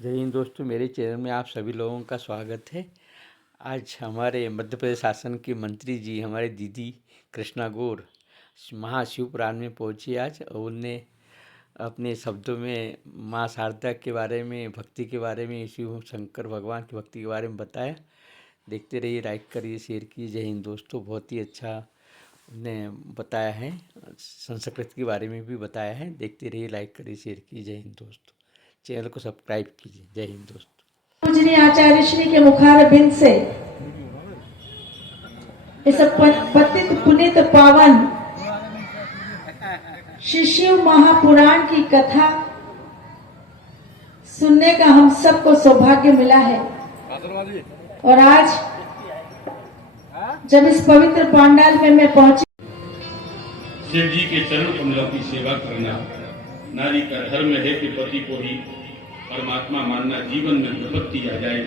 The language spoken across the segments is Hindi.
जय हिंद दोस्तों, मेरे चैनल में आप सभी लोगों का स्वागत है। आज हमारे मध्य प्रदेश शासन की मंत्री जी हमारे दीदी कृष्णा गौर महाशिवपुराण में पहुंची आज, और उनने अपने शब्दों में माँ शारदा के बारे में, भक्ति के बारे में, शिव शंकर भगवान की भक्ति के बारे में बताया। देखते रहिए, लाइक करिए, शेयर कीजिए। जय हिंद दोस्तों, बहुत ही अच्छा उन्होंने बताया है। संस्कृत के बारे में भी बताया है। देखते रहिए, लाइक करिए, शेयर कीजिए। जय हिंद दोस्तों, चैनल को सब्सक्राइब कीजिए। जय हिंद दोस्तों। पूजनीय आचार्य श्री के मुखार बिंद से इस पतित पुनित पावन श्री शिव महापुराण की कथा सुनने का हम सबको सौभाग्य मिला है। और आज जब इस पवित्र पंडाल में मैं पहुंची, शिव जी के चरण कमलों की सेवा करना नारी का धर्म है कि पति को ही परमात्मा मानना। जीवन में विपत्ति आ जाए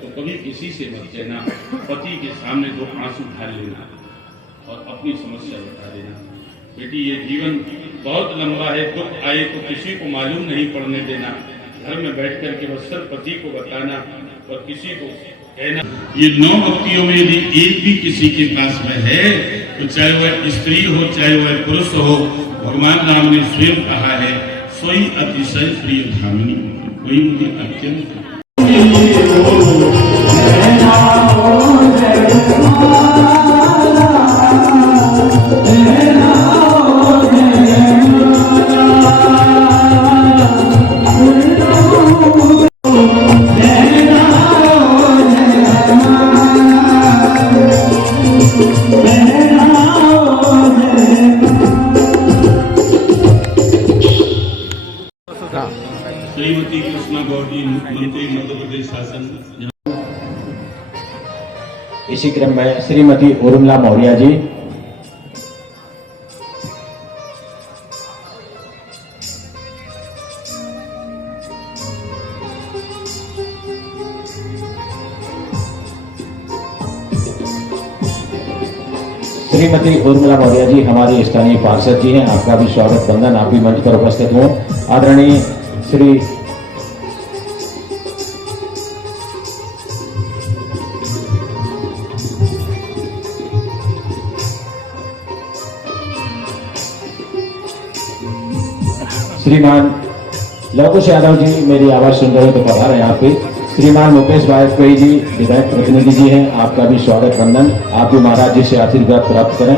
तो कभी किसी से मत कहना, पति के सामने दो आंसू ढाल लेना और अपनी समस्या बता देना। बेटी, ये जीवन बहुत लंबा है, दुख आए तो किसी को मालूम नहीं पड़ने देना। घर में बैठ कर के बस सिर्फ पति को बताना और किसी को कहना। ये 9 भक्तियों में यदि एक भी किसी के पास में है तो चाहे वह स्त्री हो चाहे वह पुरुष हो, भगवान राम ने स्वयं कहा है, सोई अतिशय प्रिय धामिनी, वही मुझे अत्यंत श्रीमती कृष्णा गौर जी, मुख्यमंत्री मध्य प्रदेश शासन। इसी क्रम में श्रीमती उर्मिला मौर्य जी, श्रीमती उर्मिला मौर्य जी हमारी स्थानीय पार्षद जी हैं। आपका भी स्वागत बंदन। आप भी मंच पर उपस्थित हों। आदरणीय श्री श्रीमान लवकुश यादव जी मेरी आवाज सुन रहे तो पधारें यहाँ पे। श्रीमान मुकेश वाजपेयी जी विधायक प्रतिनिधि जी हैं। आपका भी स्वागत वंदन। आप भी महाराज जी से आशीर्वाद प्राप्त करें।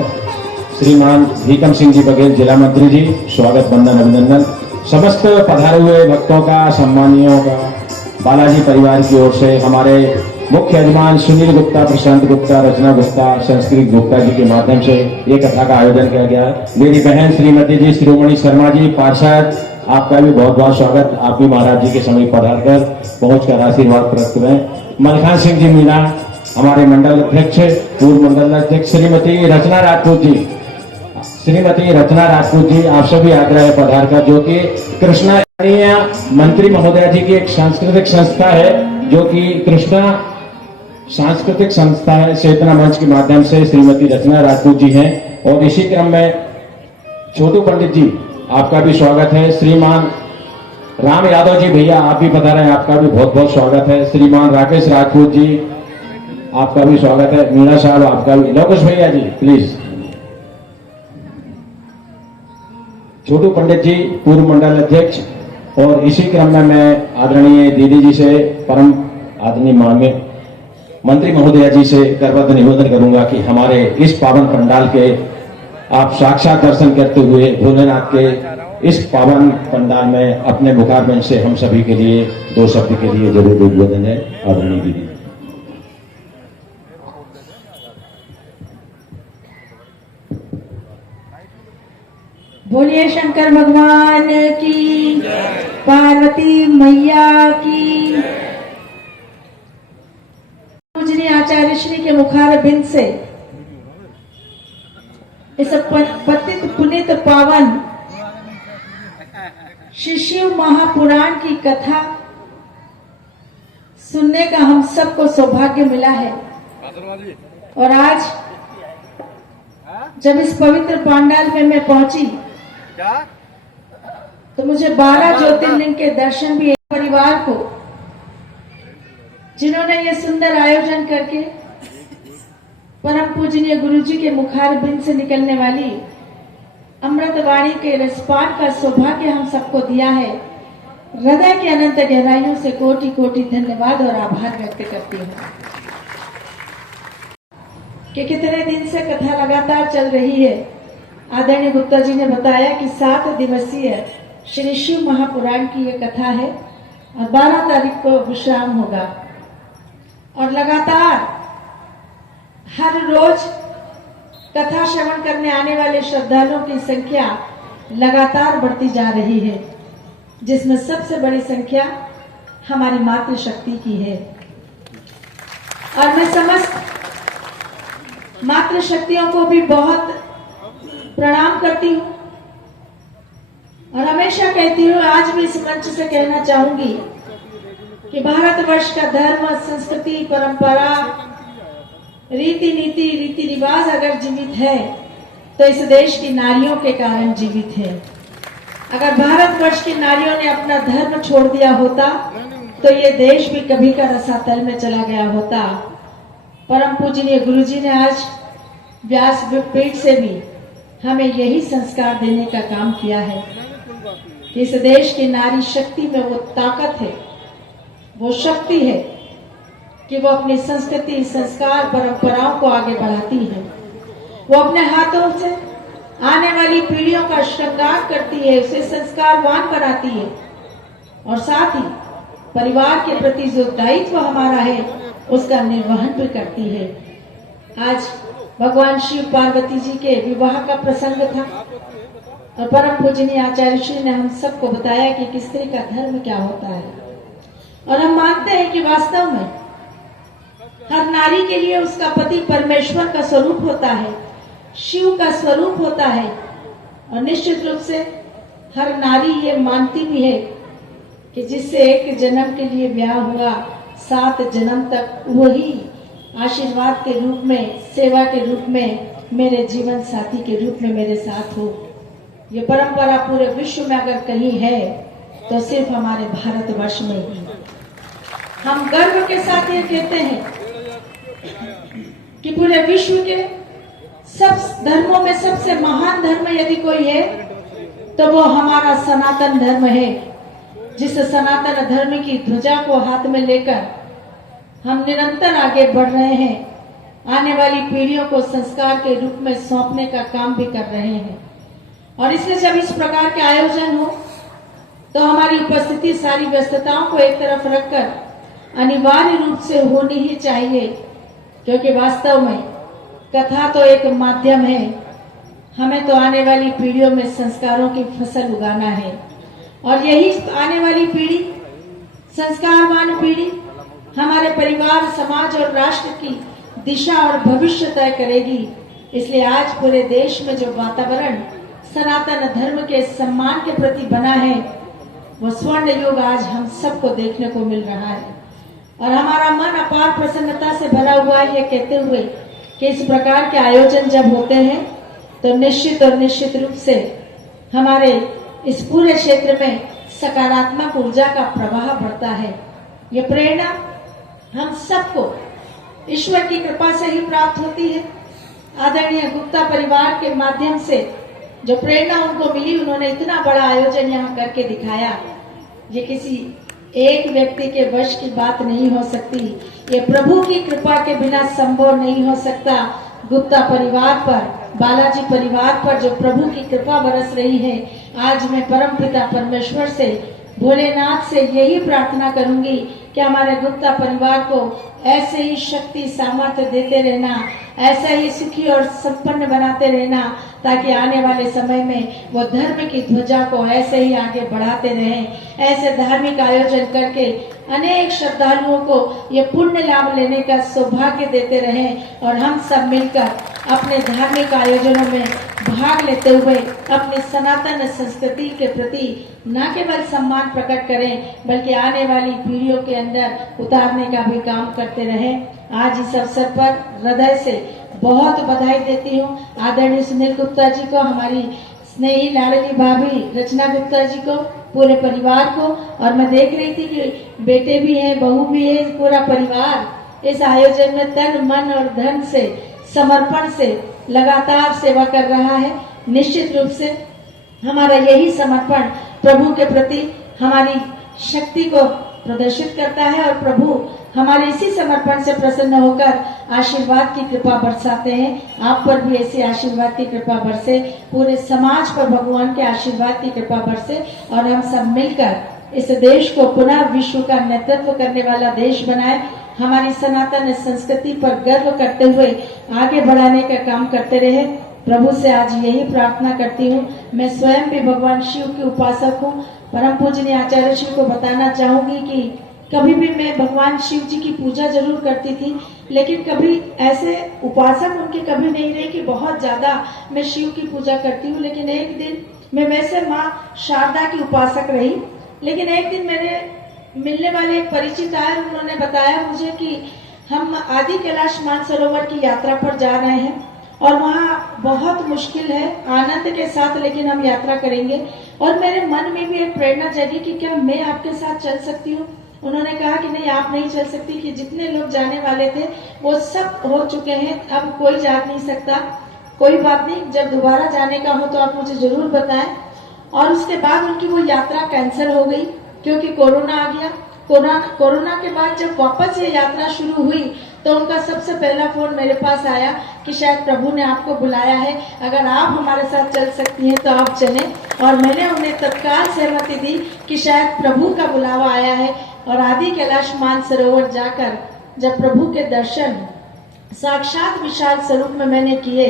श्रीमान भीकम सिंह जी बघेल जिला मंत्री जी, स्वागत वंदन अभिनंदन। समस्त पधारे हुए भक्तों का, सम्मानियों का बालाजी परिवार की ओर से हमारे मुख्य यजमान सुनील गुप्ता, प्रशांत गुप्ता, रचना गुप्ता, संस्कृत गुप्ता जी के माध्यम से ये कथा का आयोजन किया गया है। मेरी बहन श्रीमती जी शिरोमणि शर्मा जी पार्षद, आपका भी बहुत बहुत स्वागत। आप भी महाराज जी के समय पधार कर पहुंचकर आशीर्वाद प्राप्त करें। मलखान सिंह जी मीना हमारे मंडल अध्यक्ष, पूर्व मंडल अध्यक्ष श्रीमती रचना राजपूत जी, श्रीमती रचना राजपूत जी आप सभी आग्रह पधार कर, जो कि कृष्णा मंत्री महोदया जी की एक सांस्कृतिक संस्था है, जो कि कृष्णा सांस्कृतिक संस्था है। चेतना मंच के माध्यम से श्रीमती रचना राजपूत जी हैं। और इसी क्रम में छोटू पंडित जी, आपका भी स्वागत है। श्रीमान राम यादव जी भैया आप भी पधारे, आपका भी बहुत बहुत स्वागत है। श्रीमान राकेश राजपूत जी आपका भी स्वागत है। मीना साहब आपका भी। लवकुश भैया जी प्लीज। छोटू पंडित जी पूर्व मंडल अध्यक्ष। और इसी क्रम में मैं आदरणीय दीदी जी से, परम आदरणीय माननीय मंत्री महोदया जी से करबद्ध निवेदन करूंगा कि हमारे इस पावन पंडाल के आप साक्षात दर्शन करते हुए भोलेनाथ के इस पावन पंडाल में अपने मुखारबिंद से हम सभी के लिए 2 शब्द के लिए जरूर उद्बोधन है। आदरणीय दीदी। बोलिए शंकर भगवान की, पार्वती मैया की। पूजनीय आचार्य श्री के मुखार बिंद से इस पतित पुनित पावन श्री शिव महापुराण की कथा सुनने का हम सबको सौभाग्य मिला है। और आज जब इस पवित्र पंडाल में मैं पहुंची तो मुझे 12 ज्योतिर्लिंग के दर्शन भी, परिवार को जिन्होंने ये सुंदर आयोजन करके परम पूजनीय गुरु जी के मुखारबिंद से निकलने वाली अमृत वाणी के रसपान का सौभाग्य हम सबको दिया है। हृदय के अनंत गहराइयों से कोटि कोटि धन्यवाद और आभार व्यक्त करती हूँ कि कितने दिन से कथा लगातार चल रही है। आदरणीय गुप्ता जी ने बताया कि 7 दिवसीय श्री शिव महापुराण की ये कथा है और 12 तारीख को विश्राम होगा और लगातार हर रोज कथा श्रवण करने आने वाले श्रद्धालुओं की संख्या लगातार बढ़ती जा रही है, जिसमें सबसे बड़ी संख्या हमारी मातृशक्ति की है। और मैं समस्त मातृशक्तियों को भी बहुत प्रणाम करती हूँ और हमेशा कहती हूँ, आज भी इस मंच से कहना चाहूंगी कि भारतवर्ष का धर्म, संस्कृति, परंपरा, रीति नीति, रीति रिवाज अगर जीवित है तो इस देश की नारियों के कारण जीवित है। अगर भारतवर्ष की नारियों ने अपना धर्म छोड़ दिया होता तो ये देश भी कभी का रसातल में चला गया होता। परम पूजनीय गुरु जी ने आज व्यास पीठ से भी हमें यही संस्कार देने का काम किया है कि इस देश की नारी शक्ति में वो ताकत है, वो शक्ति है कि वो अपनी संस्कृति, संस्कार, परंपराओं को आगे बढ़ाती है। वो अपने हाथों से आने वाली पीढ़ियों का श्रृंगार करती है, उसे संस्कारवान बनाती है और साथ ही परिवार के प्रति जो दायित्व हमारा है उसका निर्वहन भी करती है। आज भगवान शिव पार्वती जी के विवाह का प्रसंग था और परम पूजनीय आचार्य श्री ने हम सबको बताया कि स्त्री का धर्म क्या होता है और हम मानते हैं कि वास्तव में हर नारी के लिए उसका पति परमेश्वर का स्वरूप होता है, शिव का स्वरूप होता है और निश्चित रूप से हर नारी ये मानती भी है कि जिससे एक जन्म के लिए ब्याह हुआ 7 जन्म तक वही आशीर्वाद के रूप में, सेवा के रूप में, मेरे जीवन साथी के रूप में मेरे साथ हो। ये परंपरा पूरे विश्व में अगर कहीं है तो सिर्फ हमारे भारतवर्ष में ही। हम गर्व के साथ ये कहते हैं कि पूरे विश्व के सब धर्मों में सबसे महान धर्म यदि कोई है तो वो हमारा सनातन धर्म है, जिस सनातन धर्म की ध्वजा को हाथ में लेकर हम निरंतर आगे बढ़ रहे हैं। आने वाली पीढ़ियों को संस्कार के रूप में सौंपने का काम भी कर रहे हैं और इसलिए जब इस प्रकार के आयोजन हो तो हमारी उपस्थिति सारी व्यस्तताओं को एक तरफ रखकर अनिवार्य रूप से होनी ही चाहिए, क्योंकि वास्तव में कथा तो एक माध्यम है, हमें तो आने वाली पीढ़ियों में संस्कारों की फसल उगाना है और यही आने वाली पीढ़ी, संस्कारवान पीढ़ी हमारे परिवार, समाज और राष्ट्र की दिशा और भविष्य तय करेगी। इसलिए आज पूरे देश में जो वातावरण सनातन धर्म के सम्मान के प्रति बना है वो स्वर्ण युग आज हम सबको देखने को मिल रहा है और हमारा मन अपार प्रसन्नता से भरा हुआ है, ये कहते हुए कि इस प्रकार के आयोजन जब होते हैं तो निश्चित और निश्चित रूप से हमारे इस पूरे क्षेत्र में सकारात्मक ऊर्जा का प्रवाह बढ़ता है। ये प्रेरणा हम सबको ईश्वर की कृपा से ही प्राप्त होती है। आदरणीय गुप्ता परिवार के माध्यम से जो प्रेरणा उनको मिली, उन्होंने इतना बड़ा आयोजन यहाँ करके दिखाया। ये किसी एक व्यक्ति के वश की बात नहीं हो सकती, ये प्रभु की कृपा के बिना संभव नहीं हो सकता। गुप्ता परिवार पर, बालाजी परिवार पर जो प्रभु की कृपा बरस रही है, आज मैं परमपिता परमेश्वर से, भोलेनाथ से यही प्रार्थना करूंगी कि हमारे गुप्ता परिवार को ऐसे ही शक्ति सामर्थ्य देते रहना, ऐसा ही सुखी और संपन्न बनाते रहना, ताकि आने वाले समय में वो धर्म की ध्वजा को ऐसे ही आगे बढ़ाते रहें। ऐसे धार्मिक आयोजन करके अनेक श्रद्धालुओं को ये पुण्य लाभ लेने का सौभाग्य देते रहें और हम सब मिलकर अपने धार्मिक आयोजनों में भाग लेते हुए अपनी सनातन संस्कृति के प्रति न केवल सम्मान प्रकट करें बल्कि आने वाली पीढ़ियों के अंदर उतारने का भी काम करते रहें। आज इस अवसर पर हृदय से बहुत बधाई देती हूँ आदरणीय सुनील गुप्ता जी को, हमारी स्नेही लाडली भाभी रचना गुप्ता जी को, पूरे परिवार को। और मैं देख रही थी कि बेटे भी हैं, बहू भी है, पूरा परिवार इस आयोजन में तन मन और धन से समर्पण से लगातार सेवा कर रहा है। निश्चित रूप से हमारा यही समर्पण प्रभु के प्रति हमारी शक्ति को प्रदर्शित करता है और प्रभु हमारे इसी समर्पण से प्रसन्न होकर आशीर्वाद की कृपा बरसाते हैं। आप पर भी ऐसी आशीर्वाद की कृपा बरसे, पूरे समाज पर भगवान के आशीर्वाद की कृपा बरसे और हम सब मिलकर इस देश को पुनः विश्व का नेतृत्व करने वाला देश बनाए, हमारी सनातन संस्कृति पर गर्व करते हुए आगे बढ़ाने का काम करते रहे। प्रभु से आज यही प्रार्थना करती हूँ। मैं स्वयं भी भगवान शिव की उपासक हूँ। परम पूजनीय आचार्य शिव को बताना चाहूंगी कि कभी भी मैं भगवान शिव जी की पूजा जरूर करती थी, लेकिन कभी ऐसे उपासक उनके कभी नहीं रहे कि बहुत ज्यादा मैं शिव की पूजा करती हूँ। लेकिन एक दिन मैं वैसे माँ शारदा की उपासक रही, लेकिन एक दिन मेरे मिलने वाले एक परिचित आए, उन्होंने बताया मुझे कि हम आदि कैलाश मानसरोवर की यात्रा पर जा रहे हैं और वहाँ बहुत मुश्किल है, आनंद के साथ लेकिन हम यात्रा करेंगे। और मेरे मन में भी एक प्रेरणा जगी कि क्या मैं आपके साथ चल सकती हूँ। उन्होंने कहा कि नहीं, आप नहीं चल सकती, कि जितने लोग जाने वाले थे वो सब हो चुके हैं, अब कोई जा नहीं सकता। कोई बात नहीं, जब दोबारा जाने का हो तो आप मुझे जरूर बताएं। और उसके बाद उनकी वो यात्रा कैंसिल हो गई क्योंकि कोरोना आ गया। कोरोना के बाद जब वापस ये यात्रा शुरू हुई तो उनका सबसे पहला फोन मेरे पास आया कि शायद प्रभु ने आपको बुलाया है, अगर आप हमारे साथ चल सकती हैं तो आप चलें। और मैंने उन्हें तत्काल सहमति दी कि शायद प्रभु का बुलावा आया है। और आदि कैलाश मानसरोवर जाकर जब प्रभु के दर्शन साक्षात विशाल स्वरूप में मैंने किए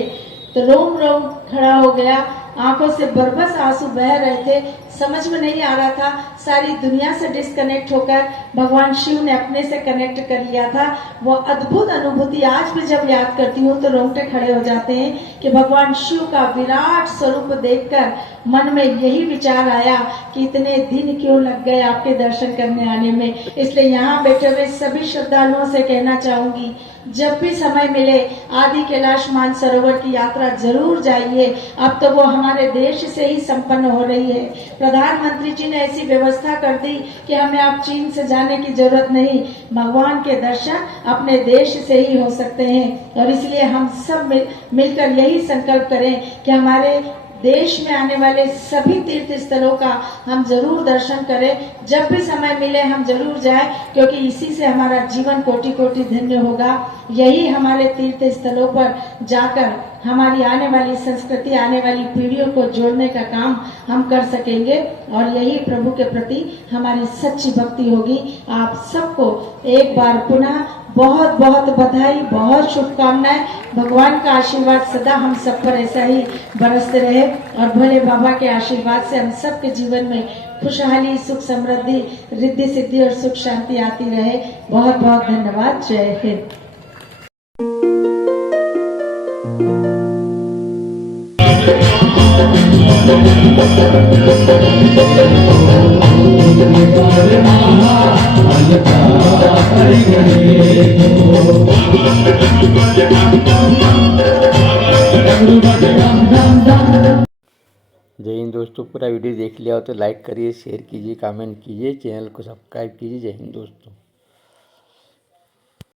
तो रोम रोम खड़ा हो गया, आंखों से बरबस आंसू बह रहे थे, समझ में नहीं आ रहा था। सारी दुनिया से डिस्कनेक्ट होकर भगवान शिव ने अपने से कनेक्ट कर लिया था। वो अद्भुत अनुभूति आज भी जब याद करती हूँ तो रोंगटे खड़े हो जाते हैं कि भगवान शिव का विराट स्वरूप देखकर मन में यही विचार आया कि इतने दिन क्यों लग गए आपके दर्शन करने आने में। इसलिए यहाँ बैठे हुए सभी श्रद्धालुओं से कहना चाहूंगी, जब भी समय मिले आदि कैलाश मानसरोवर की यात्रा जरूर जाइए। अब तो वो हमारे देश से ही संपन्न हो रही है। प्रधानमंत्री जी ने ऐसी व्यवस्था कर दी कि हमें अब चीन से जाने की जरूरत नहीं, भगवान के दर्शन अपने देश से ही हो सकते हैं। और इसलिए हम सब मिलकर यही संकल्प करें कि हमारे देश में आने वाले सभी तीर्थ स्थलों का हम जरूर दर्शन करें। जब भी समय मिले हम जरूर जाएं, क्योंकि इसी से हमारा जीवन कोटि कोटि धन्य होगा। यही हमारे तीर्थ स्थलों पर जाकर हमारी आने वाली संस्कृति, आने वाली पीढ़ियों को जोड़ने का काम हम कर सकेंगे और यही प्रभु के प्रति हमारी सच्ची भक्ति होगी। आप सबको एक बार पुनः बहुत बहुत बधाई, बहुत शुभकामनाएं। भगवान का आशीर्वाद सदा हम सब पर ऐसा ही बरसते रहे और भोले बाबा के आशीर्वाद से हम सबके जीवन में खुशहाली, सुख, समृद्धि, रिद्धि सिद्धि और सुख शांति आती रहे। बहुत बहुत धन्यवाद। जय हिंद। जय हिंद दोस्तों। पूरा वीडियो देख लिया हो तो लाइक करिए, शेयर कीजिए, कमेंट कीजिए, चैनल को सब्सक्राइब कीजिए। जय हिंद दोस्तों।